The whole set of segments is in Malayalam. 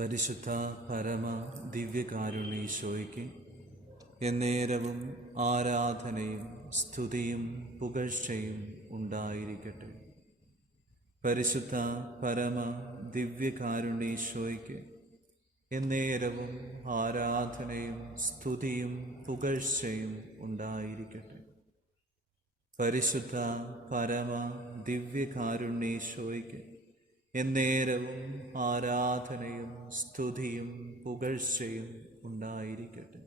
പരിശുദ്ധ പരമ ദിവ്യകാരുണ്യീശോയ്ക്ക് എന്നേരവും ആരാധനയും സ്തുതിയും പുകഴ്ചയും ഉണ്ടായിരിക്കട്ടെ. പരിശുദ്ധ പരമ ദിവ്യകാരുണ്യീശോയ്ക്ക് എന്നേരവും ആരാധനയും സ്തുതിയും പുകഴ്ചയും ഉണ്ടായിരിക്കട്ടെ. പരിശുദ്ധ പരമ ദിവ്യകാരുണ്യീശോയ്ക്ക് എന്നേരവും ആരാധനയും സ്തുതിയും പുകഴ്ചയും ഉണ്ടായിരിക്കട്ടെ.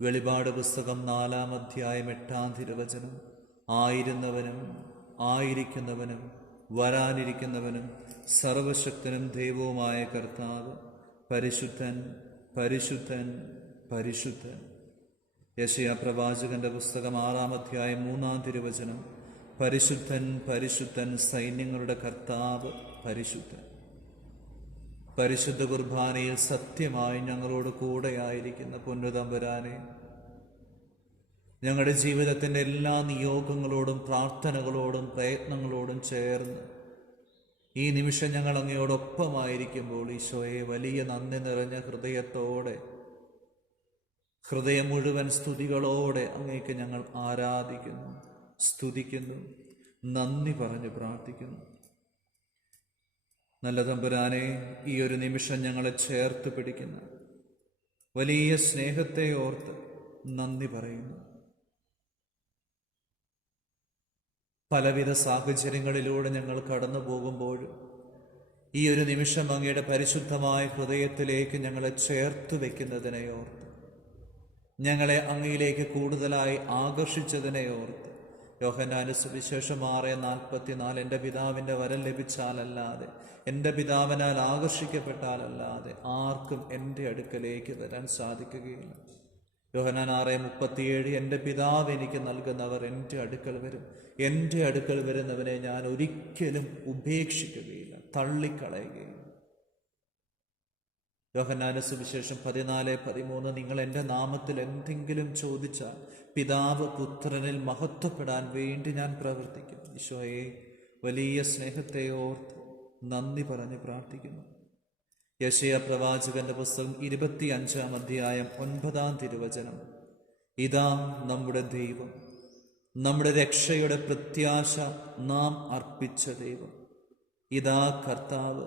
വെളിപാട് പുസ്തകം 4-ാം അധ്യായം 8-ാം തിരുവചനം. ആയിരുന്നവനും ആയിരിക്കുന്നവനും വരാനിരിക്കുന്നവനും സർവശക്തനും ദൈവവുമായ കർത്താവ് പരിശുദ്ധൻ, പരിശുദ്ധൻ, പരിശുദ്ധൻ. യെശയ്യാ പ്രവാചകന്റെ പുസ്തകം 6-ാം അധ്യായം 3-ാം തിരുവചനം. പരിശുദ്ധൻ, പരിശുദ്ധൻ, സൈന്യങ്ങളുടെ കർത്താവ് പരിശുദ്ധൻ. പരിശുദ്ധ കുർബാനയിൽ സത്യമായി ഞങ്ങളോട് കൂടെയായിരിക്കുന്ന പൊന്നുതമ്പുരാനെ, ഞങ്ങളുടെ ജീവിതത്തിൻ്റെ എല്ലാ നിയോഗങ്ങളോടും പ്രാർത്ഥനകളോടും പ്രയത്നങ്ങളോടും ചേർന്ന് ഈ നിമിഷം ഞങ്ങൾ അങ്ങയോടൊപ്പമായിരിക്കുമ്പോൾ ഈശോയെ വലിയ നന്ദി നിറഞ്ഞ ഹൃദയത്തോടെ, ഹൃദയം മുഴുവൻ സ്തുതികളോടെ അങ്ങേക്ക് ഞങ്ങൾ ആരാധിക്കുന്നു, സ്തുതിക്കുന്നു, നന്ദി പറഞ്ഞ് പ്രാർത്ഥിക്കുന്നു. നല്ല തമ്പുരാനെ, ഈ ഒരു നിമിഷം ഞങ്ങളെ ചേർത്ത് പിടിക്കുന്ന വലിയ സ്നേഹത്തെ ഓർത്ത് നന്ദി പറയുന്നു. പലവിധ സാഹചര്യങ്ങളിലൂടെ ഞങ്ങൾ കടന്നു പോകുമ്പോഴും ഈ ഒരു നിമിഷം അങ്ങയുടെ പരിശുദ്ധമായ ഹൃദയത്തിലേക്ക് ഞങ്ങളെ ചേർത്ത് വയ്ക്കുന്നതിനെ ഓർത്ത്, ഞങ്ങളെ അങ്ങയിലേക്ക് കൂടുതലായി ആകർഷിച്ചതിനെ ഓർത്ത്, യോഹന്നാന്റെ സുവിശേഷം 6:44, എൻ്റെ പിതാവിൻ്റെ വരം ലഭിച്ചാലല്ലാതെ, എൻ്റെ പിതാവിനാൽ ആകർഷിക്കപ്പെട്ടാലല്ലാതെ ആർക്കും എൻ്റെ അടുക്കലേക്ക് വരാൻ സാധിക്കുകയില്ല. യോഹന്നാൻ 6:37, എൻ്റെ പിതാവ് എനിക്ക് നൽകുന്നവർ എൻ്റെ അടുക്കൽ വരും, എൻ്റെ അടുക്കൽ വരുന്നവനെ ഞാൻ ഒരിക്കലും ഉപേക്ഷിക്കുകയില്ല, തള്ളിക്കളയുകയില്ല. യോഹന്നാന്റെ സുവിശേഷം 14:13, നിങ്ങൾ എൻ്റെ നാമത്തിൽ എന്തെങ്കിലും ചോദിച്ചാൽ പിതാവ് പുത്രനിൽ മഹത്വപ്പെടാൻ വേണ്ടി ഞാൻ പ്രവർത്തിക്കും. ഈശോയെ, വലിയ സ്നേഹത്തെ ഓർത്ത് നന്ദി പറഞ്ഞ് പ്രാർത്ഥിക്കുന്നു. യെശയ്യാ പ്രവാചകന്റെ പുസ്തകം 25-ാം അധ്യായം 9-ാം തിരുവചനം. ഇതാ നമ്മുടെ ദൈവം, നമ്മുടെ രക്ഷയുടെ പ്രത്യാശ നാം അർപ്പിച്ച ദൈവം. ഇതാ കർത്താവ്,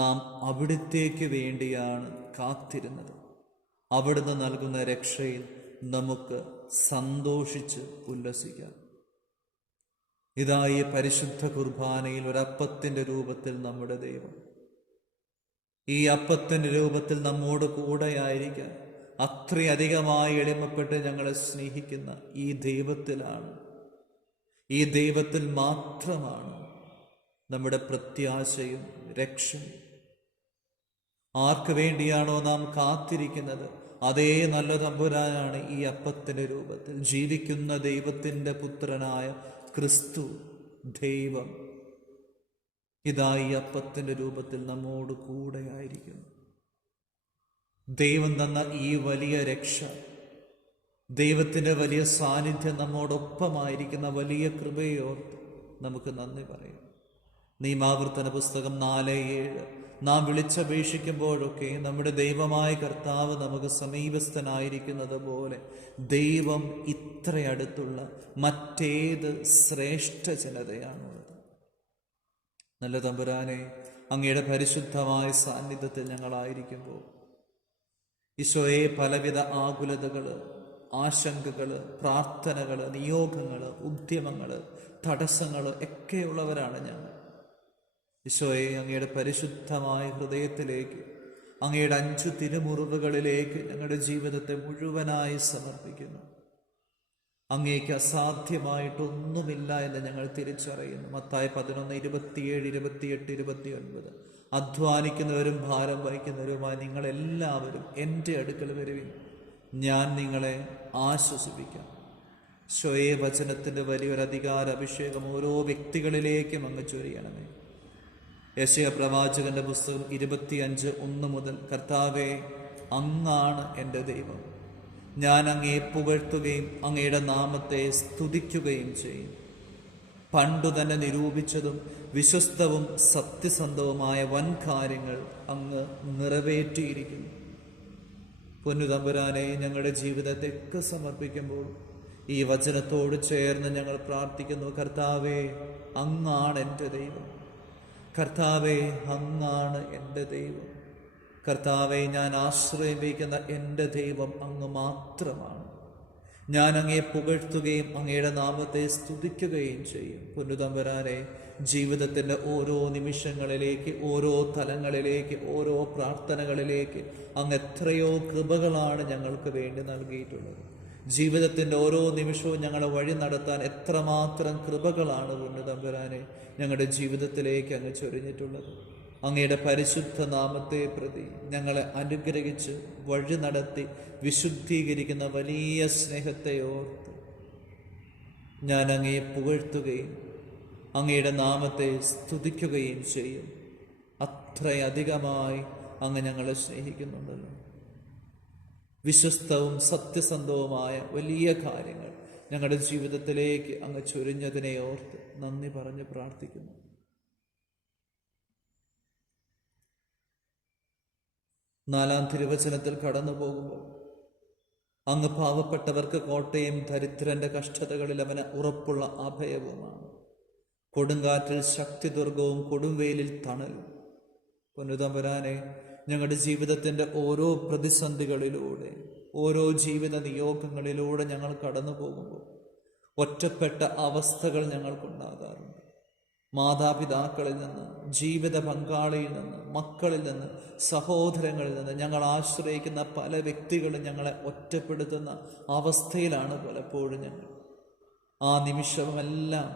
നാം അവിടുത്തേക്ക് വേണ്ടിയാണ് കാത്തിരുന്നത്. അവിടുന്ന് നൽകുന്ന രക്ഷയിൽ നമുക്ക് സന്തോഷിച്ച് ഉല്ലസിക്കാം. ഇതാ ഈ പരിശുദ്ധ കുർബാനയിൽ ഒരപ്പത്തിൻ്റെ രൂപത്തിൽ നമ്മുടെ ദൈവം, ഈ അപ്പത്തിൻ്റെ രൂപത്തിൽ നമ്മോട് കൂടെയായിരിക്കാൻ അത്രയധികമായി എളിമപ്പെട്ട് ഞങ്ങളെ സ്നേഹിക്കുന്ന ഈ ദൈവത്തിലാണ്, ഈ ദൈവത്തിൽ മാത്രമാണ് നമ്മുടെ പ്രത്യാശയും രക്ഷയും. ആർക്ക് വേണ്ടിയാണോ നാം കാത്തിരിക്കുന്നത്, അതേ നല്ല തമ്പുരാനാണ് ഈ അപ്പത്തിൻ്റെ രൂപത്തിൽ ജീവിക്കുന്ന ദൈവത്തിൻ്റെ പുത്രനായ ക്രിസ്തു ദൈവം. ഇതാ ഈ അപ്പത്തിൻ്റെ രൂപത്തിൽ നമ്മോട് കൂടെയായിരിക്കുന്നു. ദൈവം തന്ന ഈ വലിയ രക്ഷ, ദൈവത്തിൻ്റെ വലിയ സാന്നിധ്യം, നമ്മോടൊപ്പമായിരിക്കുന്ന വലിയ കൃപയോർത്ത് നമുക്ക് നന്ദി പറയാം. നിയമാവർത്തന പുസ്തകം 4:7, നാം വിളിച്ചപേക്ഷിക്കുമ്പോഴൊക്കെ നമ്മുടെ ദൈവമായ കർത്താവ് നമുക്ക് സമീപസ്ഥനായിരിക്കുന്നത് പോലെ ദൈവം ഇത്ര അടുത്തുള്ള മറ്റേത് ശ്രേഷ്ഠ ജനതയാണുള്ളത്. നല്ല തമ്പുരാനെ, അങ്ങയുടെ പരിശുദ്ധമായ സാന്നിധ്യത്തിൽ ഞങ്ങളായിരിക്കുമ്പോൾ ഈശോയെ, പലവിധ ആകുലതകൾ, ആശങ്കകൾ, പ്രാർത്ഥനകൾ, നിയോഗങ്ങൾ, ഉദ്യമങ്ങൾ, തടസ്സങ്ങൾ ഒക്കെയുള്ളവരാണ് ഞങ്ങൾ. ഈശോയെ, അങ്ങയുടെ പരിശുദ്ധമായ ഹൃദയത്തിലേക്ക്, അങ്ങയുടെ 5 തിരുമുറിവുകളിലേക്ക് ഞങ്ങളുടെ ജീവിതത്തെ മുഴുവനായി സമർപ്പിക്കുന്നു. അങ്ങേക്ക് അസാധ്യമായിട്ടൊന്നുമില്ല എന്ന് ഞങ്ങൾ തിരിച്ചറിയുന്നു. മത്തായി 11:27, 28, 29, അധ്വാനിക്കുന്നവരും ഭാരം വഹിക്കുന്നവരുമായി നിങ്ങളെല്ലാവരും എൻ്റെ അടുക്കൽ വരുവിൻ, ഞാൻ നിങ്ങളെ ആശ്വസിപ്പിക്കാം. ഈശോയെ, വചനത്തിൻ്റെ വലിയൊരു അധികാര അഭിഷേകം ഓരോ വ്യക്തികളിലേക്കും അങ്ങ് ചൊരിയണമേ. യെശയ്യാ പ്രവാചകന്റെ പുസ്തകം 25:1 മുതൽ, കർത്താവേ, അങ്ങാണ് എൻ്റെ ദൈവം, ഞാൻ അങ്ങയെ പുകഴ്ത്തുകയും അങ്ങയുടെ നാമത്തെ സ്തുതിക്കുകയും ചെയ്യും. പണ്ടു തന്നെ നിരൂപിച്ചതും വിശ്വസ്തവും സത്യസന്ധവുമായ വൻ കാര്യങ്ങൾ അങ്ങ് നിറവേറ്റിയിരിക്കുന്നു. പൊന്നുതമ്പുരാനെ, ഞങ്ങളുടെ ജീവിതത്തെയൊക്കെ സമർപ്പിക്കുമ്പോൾ ഈ വചനത്തോട് ചേർന്ന് ഞങ്ങൾ പ്രാർത്ഥിക്കുന്നു. കർത്താവേ, അങ്ങാണ് എൻ്റെ ദൈവം. കർത്താവേ, അങ്ങാണ് എൻ്റെ ദൈവം. കർത്താവെ, ഞാൻ ആശ്രയം വയ്ക്കുന്ന എൻ്റെ ദൈവം അങ്ങ് മാത്രമാണ്. ഞാൻ അങ്ങയെ പുകഴ്ത്തുകയും അങ്ങയുടെ നാമത്തെ സ്തുതിക്കുകയും ചെയ്യും. പൊന്നുതമ്പുരാനെ, ജീവിതത്തിൻ്റെ ഓരോ നിമിഷങ്ങളിലേക്ക്, ഓരോ തലങ്ങളിലേക്ക്, ഓരോ പ്രാർത്ഥനകളിലേക്ക് അങ്ങ് എത്രയോ കൃപകളാണ് ഞങ്ങൾക്ക് വേണ്ടി നൽകിയിട്ടുള്ളത്. ജീവിതത്തിൻ്റെ ഓരോ നിമിഷവും ഞങ്ങളെ വഴി നടത്താൻ എത്രമാത്രം കൃപകളാണ് പൊന്നുതമ്പുരാനെ ഞങ്ങളുടെ ജീവിതത്തിലേക്ക് അങ്ങ് ചൊരിഞ്ഞിട്ടുള്ളത്. അങ്ങയുടെ പരിശുദ്ധ നാമത്തെ പ്രതി ഞങ്ങളെ അനുഗ്രഹിച്ച് വഴി നടത്തി വിശുദ്ധീകരിക്കുന്ന വലിയ സ്നേഹത്തെ ഓർത്ത് ഞാൻ അങ്ങയെ പുകഴ്ത്തുകയും അങ്ങയുടെ നാമത്തെ സ്തുതിക്കുകയും ചെയ്യും. അത്രയധികമായി അങ്ങ് ഞങ്ങളെ സ്നേഹിക്കുന്നുണ്ടല്ലോ. വിശ്വസ്തവും സത്യസന്ധവുമായ വലിയ കാര്യങ്ങൾ ഞങ്ങളുടെ ജീവിതത്തിലേക്ക് അങ്ങ് ചൊരിഞ്ഞതിനെ ഓർത്ത് നന്ദി പറഞ്ഞ് പ്രാർത്ഥിക്കുന്നു. നാലാം തിരുവചനത്തിൽ കടന്നു പോകുമ്പോൾ അങ്ങ് പാവപ്പെട്ടവർക്ക് കോട്ടയും ദരിദ്രന്റെ കഷ്ടതകളിൽ അവന് ഉറപ്പുള്ള അഭയവുമാണ്. കൊടുങ്കാറ്റിൽ ശക്തിദുർഗവും കൊടുംവെയിലിൽ തണലും. പൊന്നുതമ്പുരാനെ, ഞങ്ങളുടെ ജീവിതത്തിൻ്റെ ഓരോ പ്രതിസന്ധികളിലൂടെ, ഓരോ ജീവിത നിയോഗങ്ങളിലൂടെ ഞങ്ങൾ കടന്നു പോകുമ്പോൾ ഒറ്റപ്പെട്ട അവസ്ഥകൾ ഞങ്ങൾക്കുണ്ടാകാറുണ്ട്. മാതാപിതാക്കളിൽ നിന്ന്, ജീവിത പങ്കാളിയിൽ നിന്ന്, മക്കളിൽ നിന്ന്, സഹോദരങ്ങളിൽ നിന്ന് ഞങ്ങൾ ആശ്രയിക്കുന്ന പല വ്യക്തികളും ഞങ്ങളെ ഒറ്റപ്പെടുത്തുന്ന അവസ്ഥയിലാണ് പലപ്പോഴും ഞങ്ങൾ. ആ നിമിഷമെല്ലാം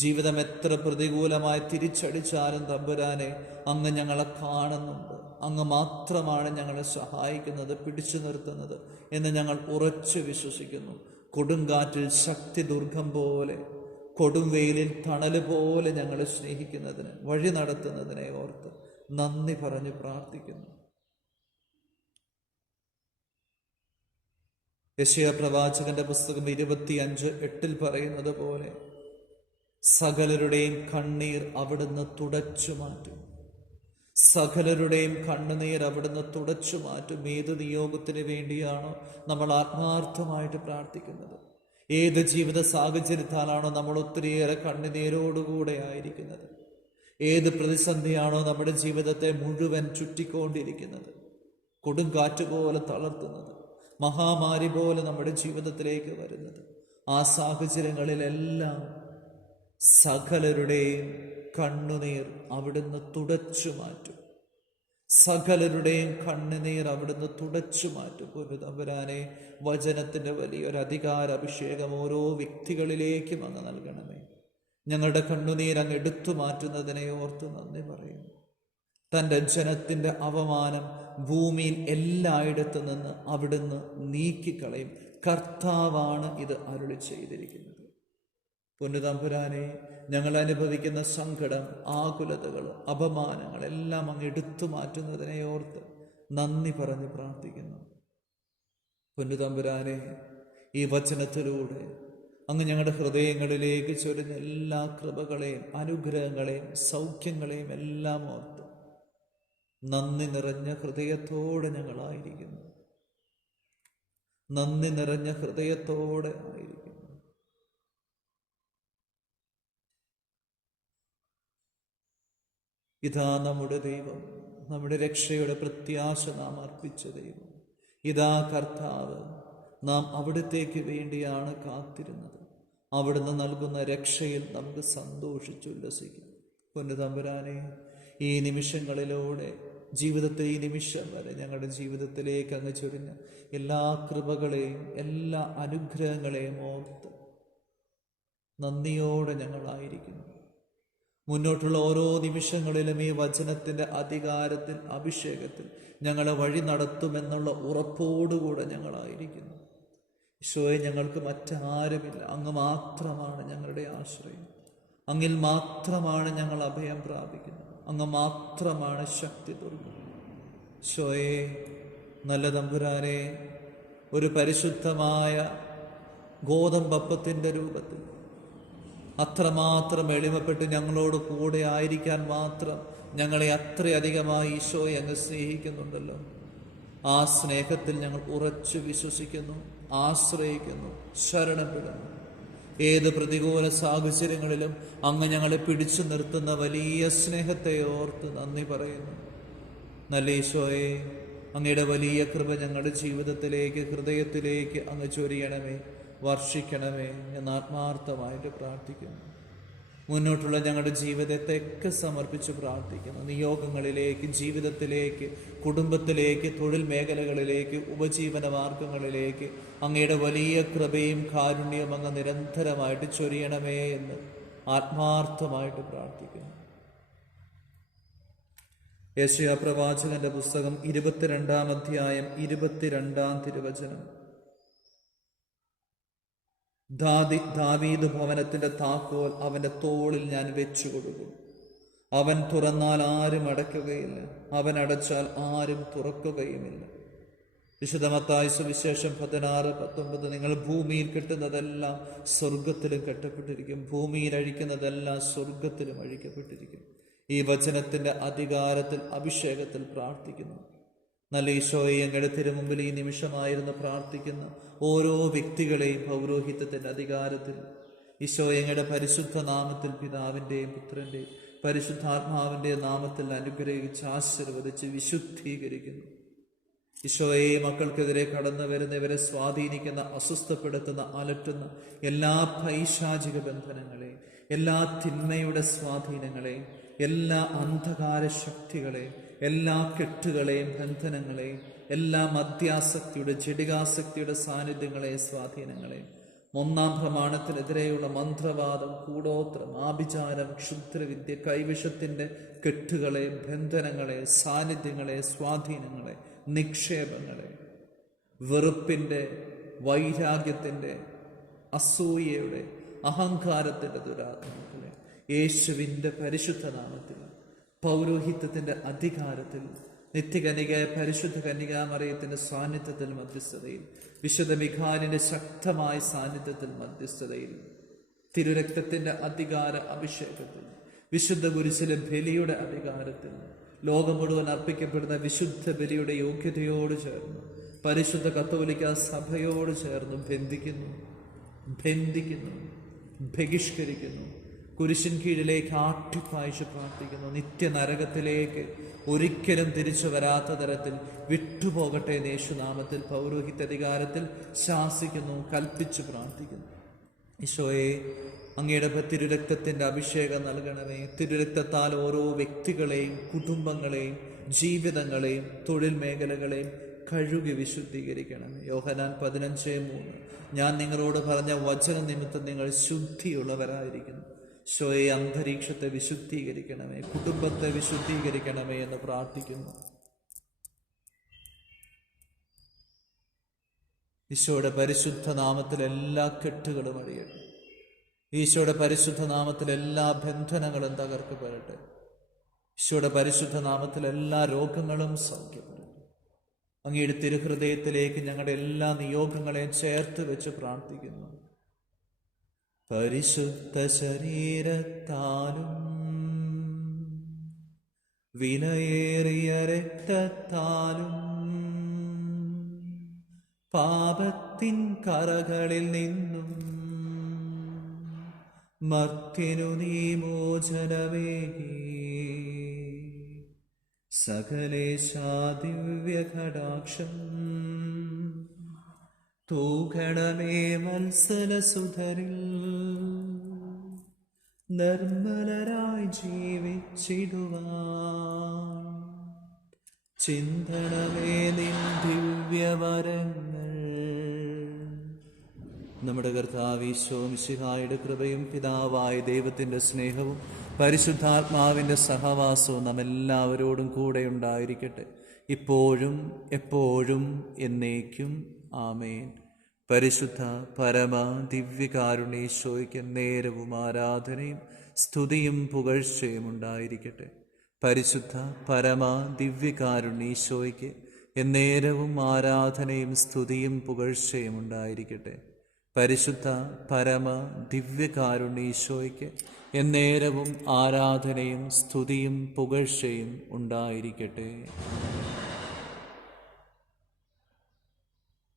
ജീവിതം എത്ര പ്രതികൂലമായി തിരിച്ചടിച്ചാലും തമ്പുരാനെ, അങ്ങ് ഞങ്ങളെ കാണുന്നുണ്ട്. അങ്ങ് മാത്രമാണ് ഞങ്ങളെ സഹായിക്കുന്നത്, പിടിച്ചു നിർത്തുന്നത് എന്ന് ഞങ്ങൾ ഉറച്ചു വിശ്വസിക്കുന്നു. കൊടുങ്കാറ്റിൽ ശക്തി ദുർഗം പോലെ, കൊടുംവെയിലിൽ തണല് പോലെ ഞങ്ങളെ സ്നേഹിക്കുന്നതിന്, വഴി നടത്തുന്നതിനെ ഓർത്ത് നന്ദി പറഞ്ഞ് പ്രാർത്ഥിക്കുന്നു. യെശയ്യാ പ്രവാചകന്റെ പുസ്തകം 25:8 പറയുന്നത് പോലെ സകലരുടെയും കണ്ണീർ അവിടുന്ന് തുടച്ചു മാറ്റും. സകലരുടെയും കണ്ണുനീർ അവിടുന്ന് തുടച്ചു മാറ്റും. ഏത് നിയോഗത്തിന് വേണ്ടിയാണോ നമ്മൾ ആത്മാർത്ഥമായിട്ട് പ്രാർത്ഥിക്കുന്നത്, ഏത് ജീവിത സാഹചര്യത്താലാണോ നമ്മൾ ഒത്തിരിയേറെ കണ്ണുനീരോടുകൂടെ ആയിരിക്കുന്നത്, ഏത് പ്രതിസന്ധിയാണോ നമ്മുടെ ജീവിതത്തെ മുഴുവൻ ചുറ്റിക്കൊണ്ടിരിക്കുന്നത്, കൊടുങ്കാറ്റ് പോലെ തളർത്തുന്നത്, മഹാമാരി പോലെ നമ്മുടെ ജീവിതത്തിലേക്ക് വരുന്നത്, ആ സാഹചര്യങ്ങളിലെല്ലാം സകലരുടെയും കണ്ണുനീർ അവിടുന്ന് തുടച്ചു മാറ്റും. സകലരുടെയും കണ്ണുനീർ അവിടുന്ന് തുടച്ചു മാറ്റും. പൊന്നുതമ്പുരാനെ, വചനത്തിൻ്റെ വലിയൊരു അഭിഷേകം ഓരോ വ്യക്തികളിലേക്കും അങ്ങ് നൽകണമേ. ഞങ്ങളുടെ കണ്ണുനീർ അങ്ങ് എടുത്തു മാറ്റുന്നതിനെ ഓർത്ത് നന്ദി പറയുന്നു. തൻ്റെ ജനത്തിൻ്റെ അപമാനം ഭൂമിയിൽ എല്ലായിടത്തു നിന്ന് അവിടുന്ന് നീക്കിക്കളയും. കർത്താവാണ് ഇത് അരുളി ചെയ്തിരിക്കുന്നത്. പൊന്നുതമ്പുരാനെ, ഞങ്ങൾ അനുഭവിക്കുന്ന സങ്കടം, ആകുലതകൾ, അപമാനങ്ങൾ എല്ലാം അങ്ങ് എടുത്തു മാറ്റുന്നതിനെ ഓർത്ത് നന്ദി പറഞ്ഞ് പ്രാർത്ഥിക്കുന്നു. പൊന്നുതമ്പുരാനെ, ഈ വചനത്തിലൂടെ അങ്ങ് ഞങ്ങളുടെ ഹൃദയങ്ങളിലേക്ക് ചൊരിഞ്ഞ എല്ലാ കൃപകളെയും അനുഗ്രഹങ്ങളെയും സൗഖ്യങ്ങളെയും എല്ലാം ഓർത്ത് നന്ദി നിറഞ്ഞ ഹൃദയത്തോടെ ഞങ്ങളായിരിക്കുന്നു. നന്ദി നിറഞ്ഞ ഹൃദയത്തോടെ ആയിരിക്കുന്നു. ഇതാ നമ്മുടെ ദൈവം, നമ്മുടെ രക്ഷയുടെ പ്രത്യാശ നാം അർപ്പിച്ച ദൈവം. ഇതാ കർത്താവ്, നാം അവിടുത്തേക്ക് വേണ്ടിയാണ് കാത്തിരുന്നത്. അവിടുന്ന് നൽകുന്ന രക്ഷയിൽ നമുക്ക് സന്തോഷിച്ചുല്ലസിക്കും. പൊന്നുതമ്പുരാനെ, ഈ നിമിഷങ്ങളിലൂടെ, ജീവിതത്തെ ഈ നിമിഷം വരെ ഞങ്ങളുടെ ജീവിതത്തിലേക്ക് അങ്ങ് ചൊരിഞ്ഞ എല്ലാ കൃപകളെയും എല്ലാ അനുഗ്രഹങ്ങളെയും ഓർത്ത് നന്ദിയോടെ ഞങ്ങളായിരിക്കുന്നു. മുന്നോട്ടുള്ള ഓരോ നിമിഷങ്ങളിലും ഈ വചനത്തിൻ്റെ അധികാരത്തിൽ, അഭിഷേകത്തിൽ ഞങ്ങളെ വഴി നടത്തുമെന്നുള്ള ഉറപ്പോടുകൂടെ ഞങ്ങളായിരിക്കുന്നു. ഈശോയെ, ഞങ്ങൾക്ക് മറ്റാരുമില്ല. അങ്ങ് മാത്രമാണ് ഞങ്ങളുടെ ആശ്രയം. അങ്ങിൽ മാത്രമാണ് ഞങ്ങൾ അഭയം പ്രാപിക്കുന്നത്. അങ്ങ് മാത്രമാണ് ശക്തി ദുർഗം. ഈശോയെ, നല്ല തമ്പുരാനെ, ഒരു പരിശുദ്ധമായ ഗോതമ്പപ്പത്തിൻ്റെ രൂപത്തിൽ അത്രമാത്രം എളിമപ്പെട്ട് ഞങ്ങളോട് കൂടെ ആയിരിക്കാൻ മാത്രം ഞങ്ങളെ അത്രയധികമായി ഈശോയെ അങ്ങ് സ്നേഹിക്കുന്നുണ്ടല്ലോ. ആ സ്നേഹത്തിൽ ഞങ്ങൾ ഉറച്ചു വിശ്വസിക്കുന്നു, ആശ്രയിക്കുന്നു, ശരണപ്പെടുന്നു. ഏത് പ്രതികൂല സാഹചര്യങ്ങളിലും അങ്ങ് ഞങ്ങളെ പിടിച്ചു നിർത്തുന്ന വലിയ സ്നേഹത്തെ ഓർത്ത് നന്ദി പറയുന്നു. നല്ല ഈശോയെ, അങ്ങയുടെ വലിയ കൃപ ഞങ്ങളുടെ ജീവിതത്തിലേക്ക്, ഹൃദയത്തിലേക്ക് അങ്ങ് ചൊരിയണമേ, വർഷിക്കണമേ എന്ന് ആത്മാർത്ഥമായിട്ട് പ്രാർത്ഥിക്കുന്നു. മുന്നോട്ടുള്ള ഞങ്ങളുടെ ജീവിതത്തെയൊക്കെ സമർപ്പിച്ച് പ്രാർത്ഥിക്കുന്നു. നിയോഗങ്ങളിലേക്ക്, ജീവിതത്തിലേക്ക്, കുടുംബത്തിലേക്ക്, തൊഴിൽ മേഖലകളിലേക്ക്, ഉപജീവന മാർഗങ്ങളിലേക്ക് അങ്ങയുടെ വലിയ കൃപയും കാരുണ്യവും അങ്ങ് നിരന്തരമായിട്ട് ചൊരിയണമേ എന്ന് ആത്മാർത്ഥമായിട്ട് പ്രാർത്ഥിക്കുന്നു. യെശയ്യാ പ്രവാചകന്റെ പുസ്തകം 22-ാം അധ്യായം 22-ാം തിരുവചനം. ദാവീദ് ഭവനത്തിന്റെ താക്കോൽ അവന്റെ തോളിൽ ഞാൻ വെച്ചു കൊടുക്കും. അവൻ തുറന്നാൽ ആരും അടയ്ക്കുകയില്ല, അവൻ അടച്ചാൽ ആരും തുറക്കുകയുമില്ല. വിശുദ്ധ മത്തായി സുവിശേഷം 16:19. നിങ്ങൾ ഭൂമിയിൽ കെട്ടുന്നതെല്ലാം സ്വർഗത്തിലും കെട്ടപ്പെട്ടിരിക്കും, ഭൂമിയിൽ അഴിക്കുന്നതെല്ലാം സ്വർഗത്തിലും അഴിക്കപ്പെട്ടിരിക്കും. ഈ വചനത്തിന്റെ അധികാരത്തിൽ, അഭിഷേകത്തിൽ പ്രാർത്ഥിക്കുന്നു. നല്ല ഈശോയെ, അങ്ങയുടെ തിരുമുമ്പിൽ ഈ നിമിഷമായിരുന്നു പ്രാർത്ഥിക്കുന്ന ഓരോ വ്യക്തികളെയും പൗരോഹിത്യത്തിൻ്റെ അധികാരത്തിൽ ഈശോയെ അങ്ങയുടെ പരിശുദ്ധ നാമത്തിൽ, പിതാവിൻ്റെയും പുത്രൻ്റെയും പരിശുദ്ധാത്മാവിൻ്റെ നാമത്തിൽ അനുഗ്രഹിച്ച് ആശീർവദിച്ച് വിശുദ്ധീകരിക്കുന്നു. ഈശോയെ, മക്കൾക്കെതിരെ കടന്നു വരുന്നവരെ സ്വാധീനിക്കുന്ന, അസ്വസ്ഥപ്പെടുത്തുന്ന, അലട്ടുന്ന എല്ലാ പൈശാചിക ബന്ധനങ്ങളെ, എല്ലാ തിന്മയുടെ സ്വാധീനങ്ങളെ, എല്ലാ അന്ധകാര ശക്തികളെ, എല്ലാ കെട്ടുകളെയും ബന്ധനങ്ങളെയും, എല്ലാ മദ്യാസക്തിയുടെ, ജഡികാസക്തിയുടെ സാന്നിധ്യങ്ങളെ, സ്വാധീനങ്ങളെ, 1-ാം പ്രമാണത്തിനെതിരെയുള്ള മന്ത്രവാദം, കൂടോത്രം, ആഭിചാരം, ക്ഷുദ്രവിദ്യ, കൈവിഷത്തിൻ്റെ കെട്ടുകളെ, ബന്ധനങ്ങളെ, സാന്നിധ്യങ്ങളെ, സ്വാധീനങ്ങളെ, നിക്ഷേപങ്ങളെ, വെറുപ്പിൻ്റെ, വൈരാഗ്യത്തിൻ്റെ, അസൂയയുടെ, അഹങ്കാരത്തിൻ്റെ ദുരാത്മാക്കളെ യേശുവിൻ്റെ പരിശുദ്ധ നാമത്തിൽ, പൗരോഹിത്യത്തിൻ്റെ അധികാരത്തിൽ, നിത്യകന്യകയായ പരിശുദ്ധ കന്യകാമറിയത്തിൻ്റെ സാന്നിധ്യത്തിൽ, മധ്യസ്ഥതയിൽ, വിശുദ്ധ മിഖായേലിൻ്റെ ശക്തമായ സാന്നിധ്യത്തിൽ, മധ്യസ്ഥതയിൽ, തിരുരക്തത്തിൻ്റെ അധികാര അഭിഷേകത്തിൽ, വിശുദ്ധ കുരിശിലെ ബലിയുടെ അധികാരത്തിൽ, ലോകം മുഴുവൻ അർപ്പിക്കപ്പെടുന്ന വിശുദ്ധ ബലിയുടെ യോഗ്യതയോട് ചേർന്ന് പരിശുദ്ധ കത്തോലിക്ക സഭയോട് ചേർന്ന് ബന്ധിക്കുന്നു, ബഹിഷ്കരിക്കുന്നു, കുരിശിൻ കീഴിലേക്ക് ആട്ടിപ്പായിച്ച് പ്രാർത്ഥിക്കുന്നു. നിത്യനരകത്തിലേക്ക് ഒരിക്കലും തിരിച്ചു വരാത്ത തരത്തിൽ വിട്ടുപോകട്ടെ എന്ന് യേശുനാമത്തിൽ, പൗരോഹിത്യ അധികാരത്തിൽ ശാസിക്കുന്നു, കൽപ്പിച്ചു പ്രാർത്ഥിക്കുന്നു. ഈശോയെ, അങ്ങയുടെ തിരുരക്തത്തിൻ്റെ അഭിഷേകം നൽകണമേ. തിരുരക്തത്താൽ ഓരോ വ്യക്തികളെയും, കുടുംബങ്ങളെയും, ജീവിതങ്ങളെയും, തൊഴിൽ മേഖലകളെയും കഴുകി വിശുദ്ധീകരിക്കണം. യോഹന്നാൻ 15:3. ഞാൻ നിങ്ങളോട് പറഞ്ഞ വചന നിമിത്തം നിങ്ങൾ ശുദ്ധിയുള്ളവരായിരിക്കുന്നു. ഈശോയെ, അന്തരീക്ഷത്തെ വിശുദ്ധീകരിക്കണമേ, കുടുംബത്തെ വിശുദ്ധീകരിക്കണമേ എന്ന് പ്രാർത്ഥിക്കുന്നു. ഈശോയുടെ പരിശുദ്ധ നാമത്തിൽ എല്ലാ കെട്ടുകളും അഴിയട്ടെ. ഈശോയുടെ പരിശുദ്ധ നാമത്തിൽ എല്ലാ ബന്ധനങ്ങളും തകർക്കപ്പെടട്ടെ. ഈശോയുടെ പരിശുദ്ധ നാമത്തിൽ എല്ലാ രോഗങ്ങളും സൗഖ്യപ്പെടട്ടെ. അങ്ങയുടെ തിരുഹൃദയത്തിലേക്ക് ഞങ്ങളുടെ എല്ലാ നിയോഗങ്ങളെയും ചേർത്ത് വെച്ച് പ്രാർത്ഥിക്കുന്നു. പരിശുദ്ധ ശരീരത്താലും വിലയേറിയ രക്തത്താലും പാപത്തിൻ കറകളിൽ നിന്നും മർത്യനു നീ മോചനമേകി. സകലേശാ ദിവ്യകടാക്ഷം തൂകണമേ വത്സലസുധരിൽ. നിർമ്മലരായി ജീവിച്ചിടുവാൻ ചിന്തണമേ നിൻ ദിവ്യവരങ്ങൾ. നമ്മുടെ കർത്താവ് ഈശോ മിശിഹായുടെ കൃപയും പിതാവായ ദൈവത്തിൻ്റെ സ്നേഹവും പരിശുദ്ധാത്മാവിൻ്റെ സഹവാസവും നമ്മെല്ലാവരോടും കൂടെ ഉണ്ടായിരിക്കട്ടെ, ഇപ്പോഴും എപ്പോഴും എന്നേക്കും. ആമേൻ. പരിശുദ്ധ പരമ ദിവ്യകാരുണ്യേശോയ്ക്ക് നേരവും ആരാധനയും സ്തുതിയും പുകഴ്ചയും ഉണ്ടായിരിക്കട്ടെ. പരിശുദ്ധ പരമ ദിവ്യകാരുണ്യേശോയ്ക്ക് എന്നേരവും ആരാധനയും സ്തുതിയും പുകഴ്ചയും ഉണ്ടായിരിക്കട്ടെ. പരിശുദ്ധ പരമ ദിവ്യകാരുണ്യ എന്നേരവും ആരാധനയും സ്തുതിയും പുകഴ്ചയും ഉണ്ടായിരിക്കട്ടെ.